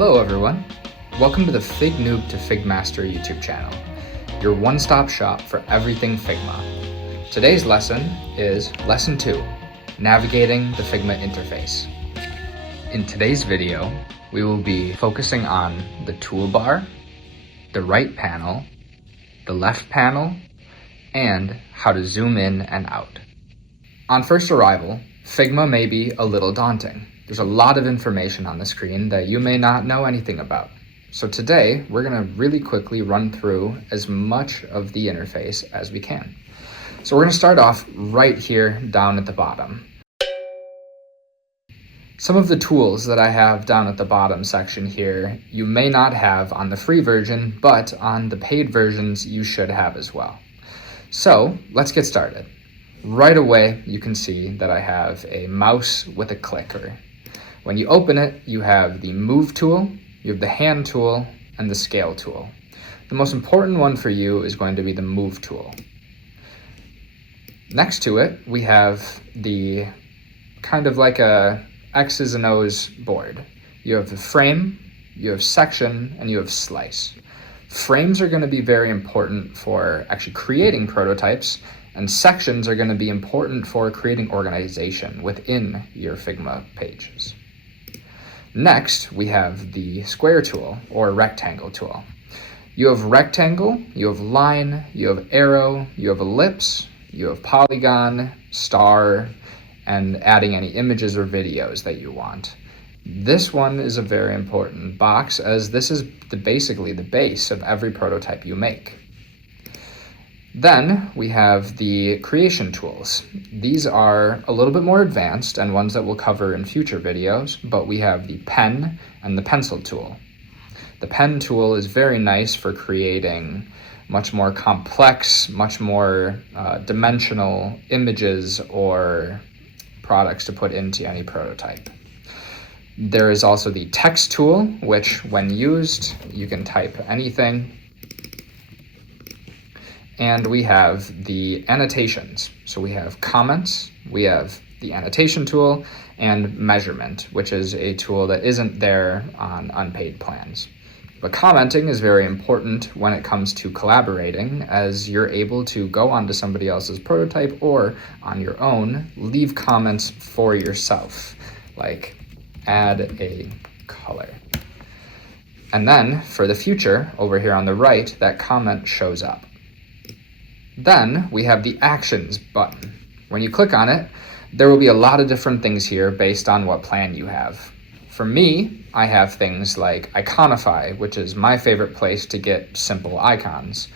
Hello everyone, welcome to the Fig Noob to Fig Master YouTube channel, your one-stop shop for everything Figma. Today's lesson is Lesson 2, Navigating the Figma Interface. In today's video, we will be focusing on the toolbar, the right panel, the left panel, and how to zoom in and out. On first arrival, Figma may be a little daunting. There's a lot of information on the screen that you may not know anything about. So today, we're gonna really quickly run through as much of the interface as we can. So we're gonna start off right here down at the bottom. Some of the tools that I have down at the bottom section here, you may not have on the free version, but on the paid versions, you should have as well. So let's get started. Right away, you can see that I have a mouse with a clicker. When you open it, you have the Move tool, you have the Hand tool, and the Scale tool. The most important one for you is going to be the Move tool. Next to it, we have the kind of like a X's and O's board. You have the frame, you have section, and you have slice. Frames are going to be very important for actually creating prototypes, and sections are going to be important for creating organization within your Figma pages. Next, we have the Square tool or Rectangle tool. You have rectangle, you have line, you have arrow, you have ellipse, you have polygon, star, and adding any images or videos that you want. This one is a very important box as this is basically the base of every prototype you make. Then we have the creation tools. These are a little bit more advanced and ones that we'll cover in future videos, but we have the pen and the pencil tool. The pen tool is very nice for creating much more complex, much more dimensional images or products to put into any prototype. There is also the text tool, which when used, you can type anything. And we have the annotations. So we have comments, we have the annotation tool, and measurement, which is a tool that isn't there on unpaid plans. But commenting is very important when it comes to collaborating, as you're able to go onto somebody else's prototype or on your own, leave comments for yourself, like add a color. And then for the future, over here on the right, that comment shows up. Then we have the Actions button. When you click on it, there will be a lot of different things here based on what plan you have. For me, I have things like Iconify, which is my favorite place to get simple icons.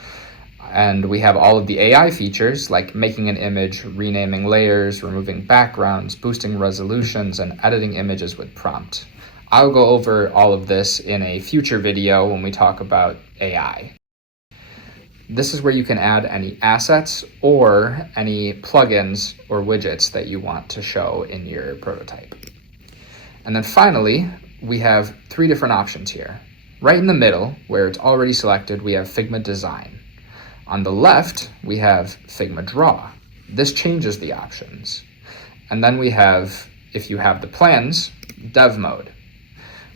And we have all of the AI features like making an image, renaming layers, removing backgrounds, boosting resolutions, and editing images with prompt. I'll go over all of this in a future video when we talk about AI. This is where you can add any assets or any plugins or widgets that you want to show in your prototype. And then finally, we have three different options here. Right in the middle, where it's already selected, we have Figma Design. On the left, we have Figma Draw. This changes the options. And then we have, if you have the plans, Dev Mode,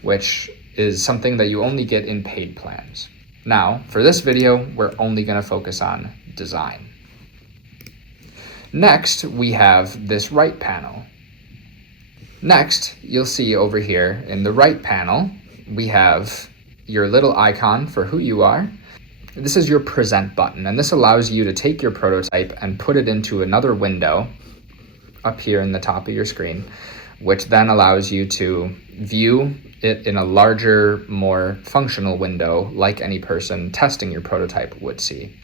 which is something that you only get in paid plans. Now, for this video, we're only going to focus on design. Next, we have this right panel. Next, you'll see over here in the right panel, we have your little icon for who you are. This is your present button, and this allows you to take your prototype and put it into another window up here in the top of your screen, which then allows you to view it in a larger, more functional window like any person testing your prototype would see.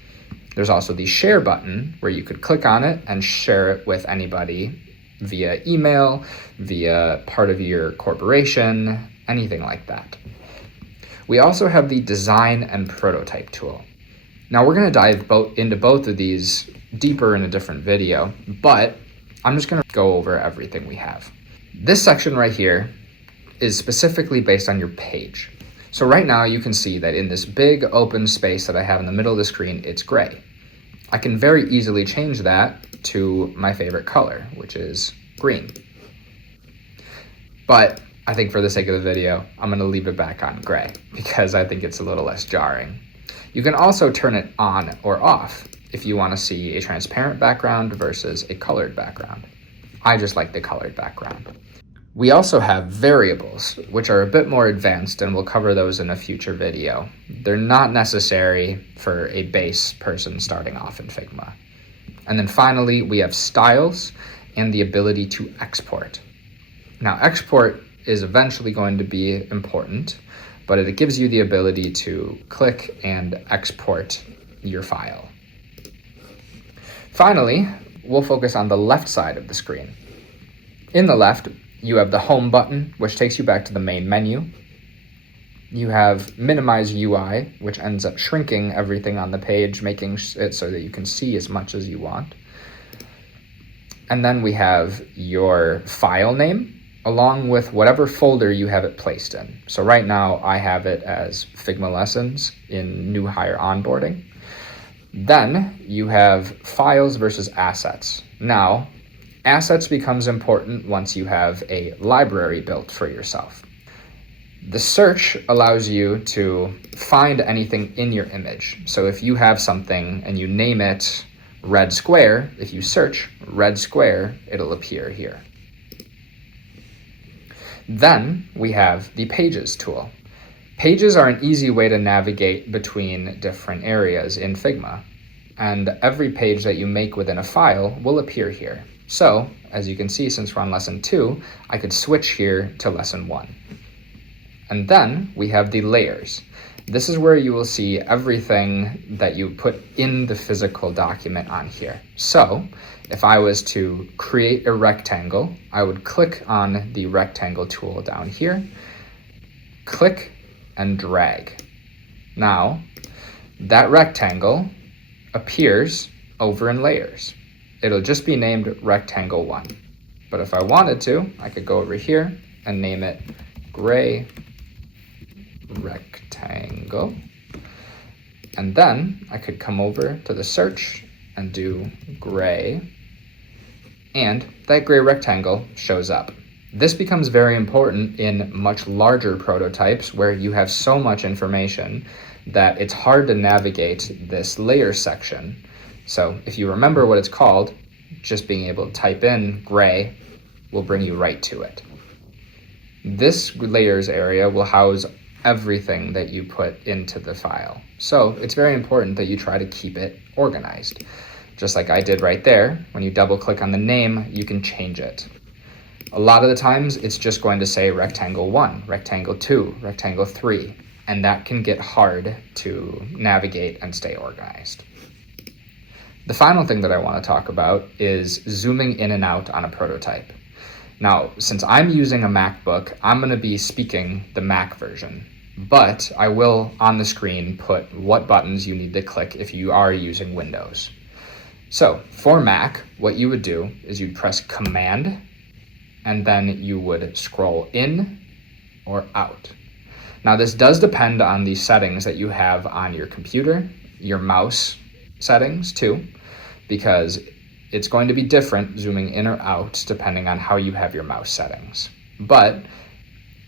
There's also the share button where you could click on it and share it with anybody via email, via part of your corporation, anything like that. We also have the design and prototype tool. Now we're going to dive into both of these deeper in a different video, but I'm just going to go over everything we have. This section right here is specifically based on your page. So right now you can see that in this big open space that I have in the middle of the screen, it's gray. I can very easily change that to my favorite color, which is green. But I think for the sake of the video, I'm going to leave it back on gray because I think it's a little less jarring. You can also turn it on or off if you want to see a transparent background versus a colored background. I just like the colored background. We also have variables, which are a bit more advanced, and we'll cover those in a future video. They're not necessary for a base person starting off in Figma. And then finally, we have styles and the ability to export. Now, export is eventually going to be important, but it gives you the ability to click and export your file. Finally, we'll focus on the left side of the screen. In the left, you have the home button, which takes you back to the main menu. You have minimize UI, which ends up shrinking everything on the page, making it so that you can see as much as you want. And then we have your file name, along with whatever folder you have it placed in. So right now I have it as Figma Lessons in New Hire Onboarding. Then you have files versus assets. Now, assets becomes important once you have a library built for yourself. The search allows you to find anything in your image. So if you have something and you name it red square, if you search red square, it'll appear here. Then we have the Pages tool. Pages are an easy way to navigate between different areas in Figma, and every page that you make within a file will appear here. So, as you can see, since we're on lesson 2, I could switch here to lesson 1. And then we have the layers. This is where you will see everything that you put in the physical document on here. So if I was to create a rectangle, I would click on the rectangle tool down here, click and drag. Now that rectangle appears over in layers. It'll just be named rectangle 1. But if I wanted to, I could go over here and name it gray rectangle, and then I could come over to the search and do gray, and that gray rectangle shows up. This becomes very important in much larger prototypes where you have so much information that it's hard to navigate this layer section. So if you remember what it's called, just being able to type in gray will bring you right to it. This layers area will house everything that you put into the file. So it's very important that you try to keep it organized. Just like I did right there, when you double click on the name, you can change it. A lot of the times it's just going to say rectangle 1, rectangle 2, rectangle 3, and that can get hard to navigate and stay organized. The final thing that I want to talk about is zooming in and out on a prototype. Now, since I'm using a MacBook, I'm going to be speaking the Mac version, but I will on the screen put what buttons you need to click if you are using Windows. So for Mac, what you would do is you'd press Command, and then you would scroll in or out. Now this does depend on the settings that you have on your computer, your mouse settings too, because it's going to be different zooming in or out depending on how you have your mouse settings. But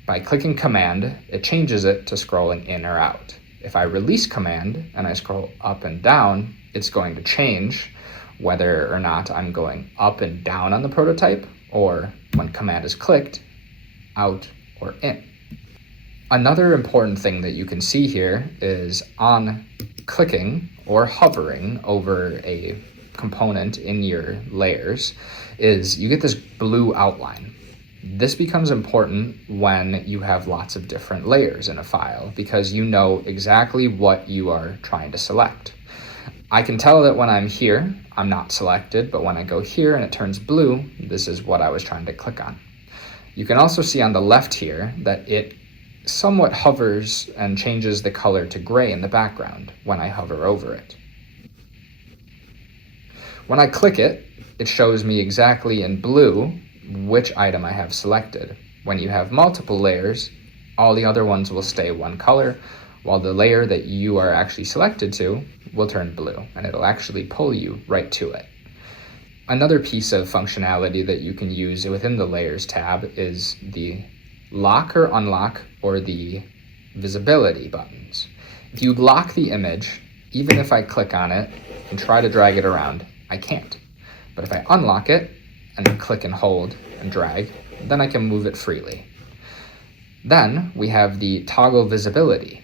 by clicking Command, it changes it to scrolling in or out. If I release Command and I scroll up and down, it's going to change whether or not I'm going up and down on the prototype, or when Command is clicked, out or in. Another important thing that you can see here is on clicking or hovering over a component in your layers is you get this blue outline. This becomes important when you have lots of different layers in a file because you know exactly what you are trying to select. I can tell that when I'm here, I'm not selected, but when I go here and it turns blue, this is what I was trying to click on. You can also see on the left here that it somewhat hovers and changes the color to gray in the background when I hover over it. When I click it, it shows me exactly in blue which item I have selected. When you have multiple layers, all the other ones will stay one color, while the layer that you are actually selected to will turn blue, and it'll actually pull you right to it. Another piece of functionality that you can use within the Layers tab is the lock or unlock, or the visibility buttons. If you lock the image, even if I click on it and try to drag it around, I can't. But if I unlock it and then click and hold and drag, then I can move it freely. Then we have the toggle visibility.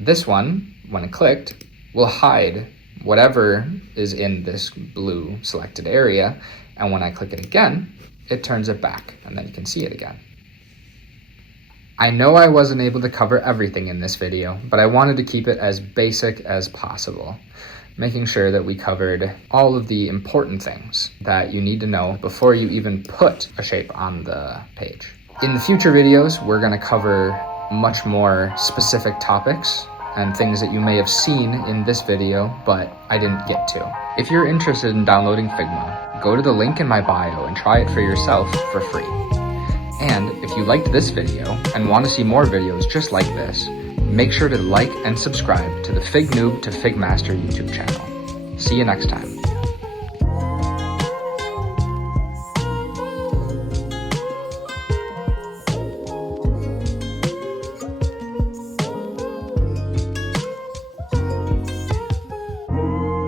This one, when clicked, will hide whatever is in this blue selected area, and when I click it again, it turns it back, and then you can see it again. I know I wasn't able to cover everything in this video, but I wanted to keep it as basic as possible, making sure that we covered all of the important things that you need to know before you even put a shape on the page. In the future videos, we're going to cover much more specific topics and things that you may have seen in this video, but I didn't get to. If you're interested in downloading Figma, go to the link in my bio and try it for yourself for free. And if you liked this video and want to see more videos just like this, make sure to like and subscribe to the Fig Noob to Fig Master YouTube channel. See you next time.